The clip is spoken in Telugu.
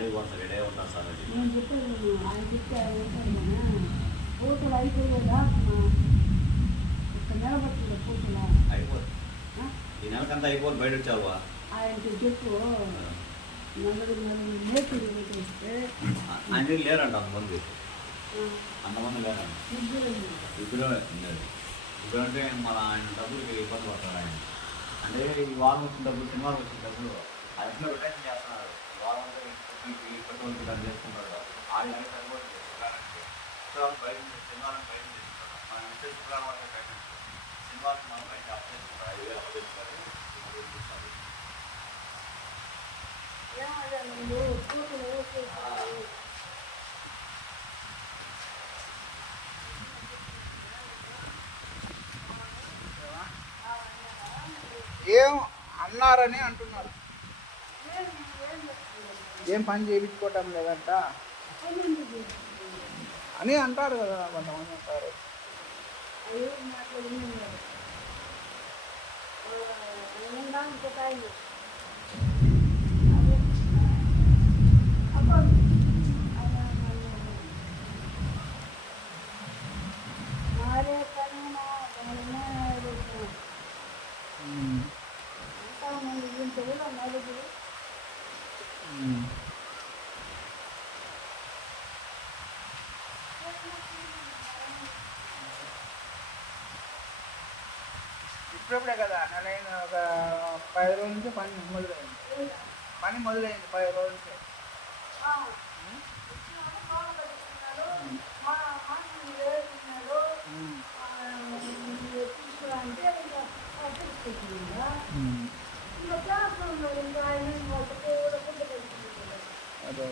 అయిపోతుంది రెడీ ఉంటాను సార్ అది నేను చెప్పాను ఆయన చెప్తే ఆయన ఉంటాను పూతలు అయిపోయేదా ఇక్కడ నిలబడుతుంది పూతలు అయిపోతుంది ఈ నెలకంతా అయిపోతుంది బయట వచ్చావా ఆయనకి చెప్పు నేర్చుకు పెట్టేస్తే ఆయన లేరంట అంతమంది లేరంట ఇప్పుడు ఇప్పుడంటే మన ఆయన డబ్బులకి ఇబ్బంది పడతాడు ఆయన అంటే ఈ వారం వచ్చిన డబ్బులు సినిమాకి వచ్చిన డబ్బులు అది ఎట్లా రొటేషన్ చేస్తున్నారు ఈ వారం పెట్రోల్కి డబ్బు చేసుకుంటాడు ఆయన బయట సినిమాలను బయట చేసుకుంటాడు మన సినిమాకి మనం బయట అప్ చేసుకుంటారు 5,000 అప్ చేస్తారు ఏం అన్నారని అంటున్నారు ఏం పని చేయించుకోవటం లేదంట అని అంటారు కదా కొంతమంది అంటారు ఇప్పుడే కదా నెలైన ఒక 10 రోజుల నుంచి పని మొదలైంది 10 రోజుల నుంచి అదే